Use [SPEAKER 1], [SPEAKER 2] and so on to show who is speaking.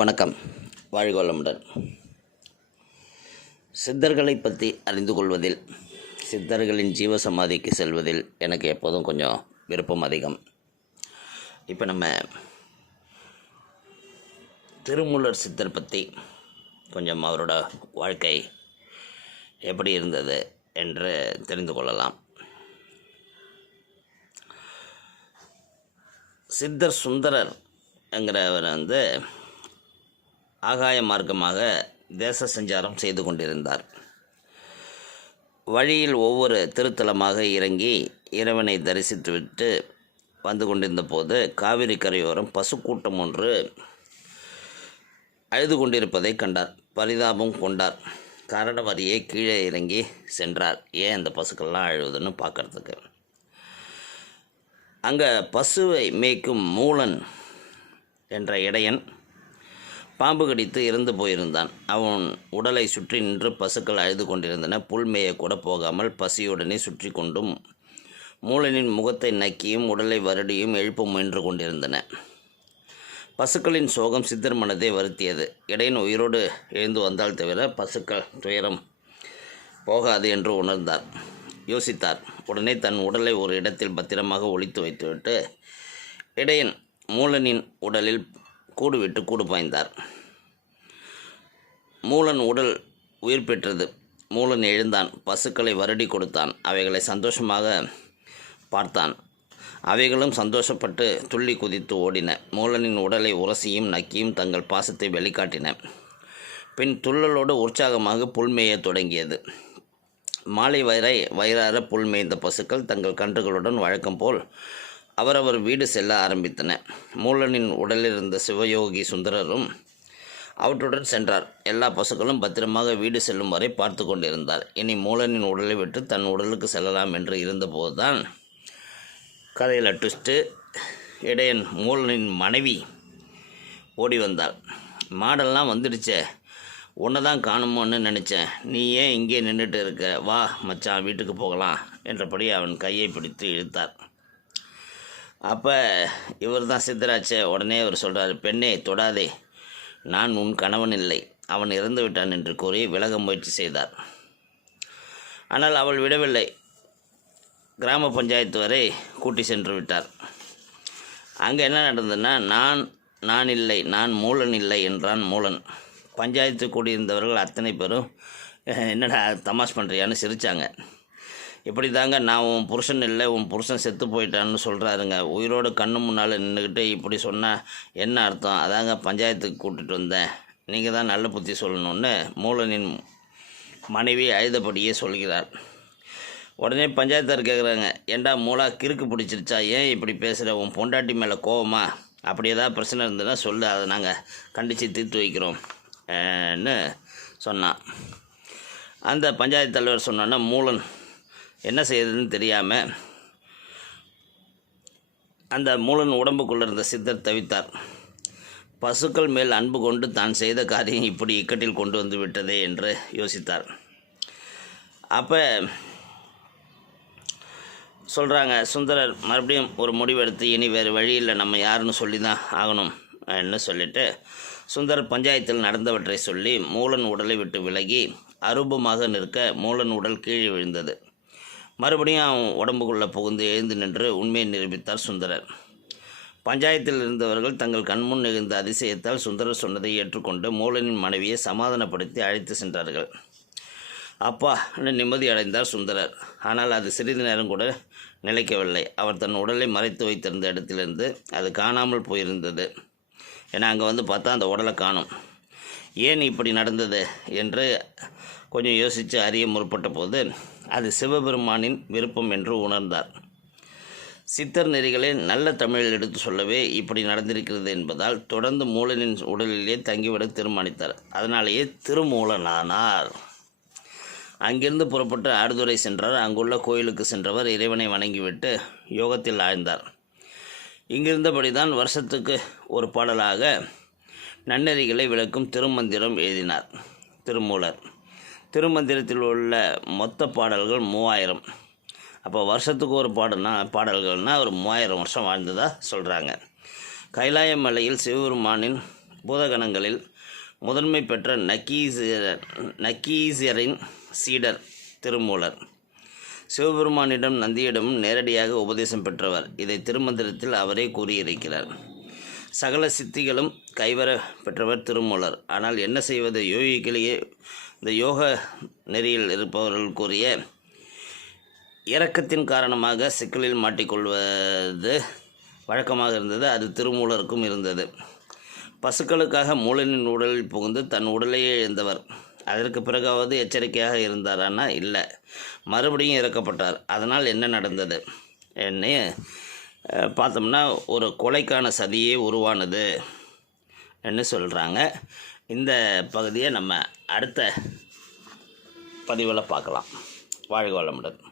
[SPEAKER 1] வணக்கம். வாழ்க வளமுடன். சித்தர்களை பற்றி அறிந்து கொள்வதில் சித்தர்களின் ஜீவசமாதிக்கு செல்வதில் எனக்கு எப்போதும் கொஞ்சம் விருப்பம் அதிகம். இப்போ நம்ம திருமூலர் சித்தர் பற்றி கொஞ்சம் அவரோட வாழ்க்கை எப்படி இருந்தது என்று தெரிந்து கொள்ளலாம். சித்தர் சுந்தரர் என்கிறவர் வந்து ஆகாய மார்க்கமாக தேச சஞ்சாரம் செய்து கொண்டிருந்தார். வழியில் ஒவ்வொரு திருத்தலமாக இறங்கி இறைவனை தரிசித்துவிட்டு வந்து கொண்டிருந்த போது காவிரி கரையோரம் பசுக்கூட்டம் ஒன்று அழுது கொண்டிருப்பதை கண்டார். பரிதாபம் கொண்டார். காரணம் அறியே கீழே இறங்கி சென்றார். ஏன் அந்த பசுக்கள்லாம் அழுவுதுன்னு பார்க்கறதுக்கு. அங்கே பசுவை மேய்க்கும் மூலன் என்ற இடையன் பாம்பு கடித்து இறந்து போயிருந்தான். அவன் உடலை சுற்றி நின்று பசுக்கள் அழுது கொண்டிருந்தன. புல்மேய கூட போகாமல் பசியுடனே சுற்றி கொண்டும் மூலனின் முகத்தை நக்கியும் உடலை வருடியும் எழுப்ப முயன்று கொண்டிருந்தன. பசுக்களின் சோகம் சித்தர் மனதை வருத்தியது. இடையின் உயிரோடு எழுந்து வந்தால் தவிர பசுக்கள் துயரம் போகாது என்று உணர்ந்தார். யோசித்தார். உடனே தன் உடலை ஒரு இடத்தில் பத்திரமாக ஒளித்து வைத்துவிட்டு இடையன் மூலனின் உடலில் கூடு விட்டு கூடு பாய்ந்தார். மூலன் உடல் உயிர் பெற்றது. மூலன் எழுந்தான். பசுக்களை வருடி கொடுத்தான். அவைகளை சந்தோஷமாக பார்த்தான். அவைகளும் சந்தோஷப்பட்டு துள்ளி குதித்து ஓடின. மூலனின் உடலை உரசியும் நக்கியும் தங்கள் பாசத்தை வெளிக்காட்டின. பின் துள்ளலோடு உற்சாகமாக புல்மேயத் தொடங்கியது. மாலை வரை வயிறார புல்மேய்ந்த பசுக்கள் தங்கள் கன்றுகளுடன் வழக்கம் போல் அவரவர் வீடு செல்ல ஆரம்பித்தன. மூலனின் உடலில் இருந்த சிவயோகி சுந்தரரும் அவற்றுடன் சென்றார். எல்லா பசுக்களும் பத்திரமாக வீடு செல்லும் வரை பார்த்து கொண்டிருந்தார். இனி மூலனின் உடலை விட்டு தன் உடலுக்கு செல்லலாம் என்று இருந்தபோதுதான் கதையில் ட்விஸ்ட்டு இடையன் மூலனின் மனைவி ஓடி வந்தாள். மாடெல்லாம் வந்துடுச்சே. உன்னை தான் காணுமோன்னு நினச்சேன். நீ ஏன் இங்கே நின்றுட்டு இருக்க? வா மச்சான் வீட்டுக்கு போகலாம் என்றபடி அவன் கையை பிடித்து இழுத்தார். அப்போ இவர் தான் சித்தராச்சே. உடனே அவர் சொல்கிறார் பெண்ணே தொடாதே. நான் உன் கணவன் இல்லை. அவன் இறந்து விட்டான் என்று கூறி விலக முயற்சி செய்தார். ஆனால் அவள் விடவில்லை. கிராம பஞ்சாயத்து வரை கூட்டி சென்று விட்டார். அங்கே என்ன நடந்ததுன்னா நான் நான் இல்லை நான் மூலன் இல்லை என்றான் மூலன். பஞ்சாயத்து கூடியிருந்தவர்கள் அத்தனை பேரும் என்னடா தமாஷ் பண்ணுறியான்னு சிரித்தாங்க இப்படி தாங்க நான் உன் புருஷன் இல்லை உன் புருஷன் செத்து போயிட்டான்னு சொல்கிறாருங்க உயிரோடு கண்ணு முன்னால் நின்றுக்கிட்டு இப்படி சொன்னால் என்ன அர்த்தம்? அதாங்க பஞ்சாயத்துக்கு கூட்டிட்டு வந்தேன். நீங்கள் தான் நல்ல புத்தி சொல்லணும்னு மூலனின் மனைவி அழுதபடியே சொல்கிறார் உடனே பஞ்சாயத்தார் கேட்குறாங்க ஏண்டா மூலா கிறுக்கு பிடிச்சிருச்சா? ஏன் இப்படி பேசுகிற உன் பொண்டாட்டி மேலே கோவமா? அப்படி ஏதாவது பிரச்சனை இருந்ததுன்னா சொல்லு. அதை நாங்கள் கண்டித்து தீர்த்து வைக்கிறோம். சொன்னான். அந்த பஞ்சாயத்து தலைவர் சொன்னோன்னா மூலன் என்ன செய்யறதுன்னு தெரியாமல் அந்த மூலன் உடம்புக்குள்ளே இருந்த சித்தர் தவித்தார். பசுக்கள் மேல் அன்பு கொண்டு தான் செய்த காரியம் இப்படி இக்கட்டில் கொண்டு வந்து விட்டதே என்று யோசித்தார். அப்போ சொல்கிறாங்க சுந்தரர் மறுபடியும் ஒரு முடிவெடுத்து இனி வேறு வழியில் நம்ம யாருன்னு சொல்லி தான் ஆகணும் ன்னு சொல்லிட்டு சுந்தரர் பஞ்சாயத்தில் நடந்தவற்றை சொல்லி மூலன் உடலை விட்டு விலகி அரூபமாக நிற்க மூலன் உடல் கீழே விழுந்தது. மறுபடியும் அவன் உடம்புக்குள்ளே புகுந்து எழுந்து நின்று உண்மையை நிரூபித்தார் சுந்தரர். பஞ்சாயத்தில் இருந்தவர்கள் தங்கள் கண்முன் நிகழ்ந்த அதிசயத்தால் சுந்தரர் சொன்னதை ஏற்றுக்கொண்டு மூலனின் மனைவியை சமாதானப்படுத்தி அழைத்து சென்றார்கள். அப்பா நிம்மதி அடைந்தார் சுந்தரர். ஆனால் அது சிறிது நேரம் கூட நிலைக்கவில்லை. அவர் தன் உடலை மறைத்து வைத்திருந்த இடத்திலிருந்து அது காணாமல் போயிருந்தது. ஏன்னா அங்கே வந்து பார்த்தா அந்த உடலை காணும். ஏன் இப்படி நடந்தது என்று கொஞ்சம் யோசித்து அறிய முற்பட்ட போது அது சிவபெருமானின் விருப்பம் என்று உணர்ந்தார். சித்தர் நெறிகளை நல்ல தமிழில் எடுத்து சொல்லவே இப்படி நடந்திருக்கிறது என்பதால் தொடர்ந்து மூலனின் உடலிலே தங்கிவிட தீர்மானித்தார். அதனாலேயே திருமூலனானார். அங்கிருந்து புறப்பட்டு ஆடுதுறை சென்றார். அங்குள்ள கோயிலுக்கு சென்றவர் இறைவனை வணங்கிவிட்டு யோகத்தில் ஆழ்ந்தார். இங்கிருந்தபடி தான் வருஷத்துக்கு ஒரு பாடலாக நன்னெறிகளை விளக்கும் திருமந்திரம் எழுதினார். திருமூலர். திருமந்திரத்தில் உள்ள மொத்த பாடல்கள் மூவாயிரம். அப்போ வருஷத்துக்கு ஒரு பாடல்னா பாடல்கள்னால் ஒரு மூவாயிரம் வருஷம் வாழ்ந்ததாக சொல்கிறாங்க கைலாய மலையில் சிவபெருமானின் பூதகணங்களில் முதன்மை பெற்ற நக்கீசர் நக்கீசரின் சீடர் திருமூலர். சிவபெருமானிடம் நந்தியிடம் நேரடியாக உபதேசம் பெற்றவர். இதை திருமந்திரத்தில் அவரே கூறியிருக்கிறார். சகல சித்திகளும் கைவர பெற்றவர் திருமூலர். ஆனால் என்ன செய்வது? யோகிகளையே இந்த யோக நெறியில் இருப்பவர்கள் கூறிய இறக்கத்தின் காரணமாக சிக்கலில் மாட்டிக்கொள்வது வழக்கமாக இருந்தது. அது திருமூலருக்கும் இருந்தது. பசுக்களுக்காக மூலனின் உடலில் புகுந்து தன் உடலையே இழந்தவர். அதற்கு பிறகாவது எச்சரிக்கையாக இருந்தாரானா? இல்லை. மறுபடியும் இறக்கப்பட்டார். அதனால் என்ன நடந்தது? என்ன பார்த்தோம்னா ஒரு கொலைக்கான சதியே உருவானது. என்று சொல்கிறாங்க இந்த பகுதியை நம்ம அடுத்த பதிவில் பார்க்கலாம். வாழ்க வளமுடன்.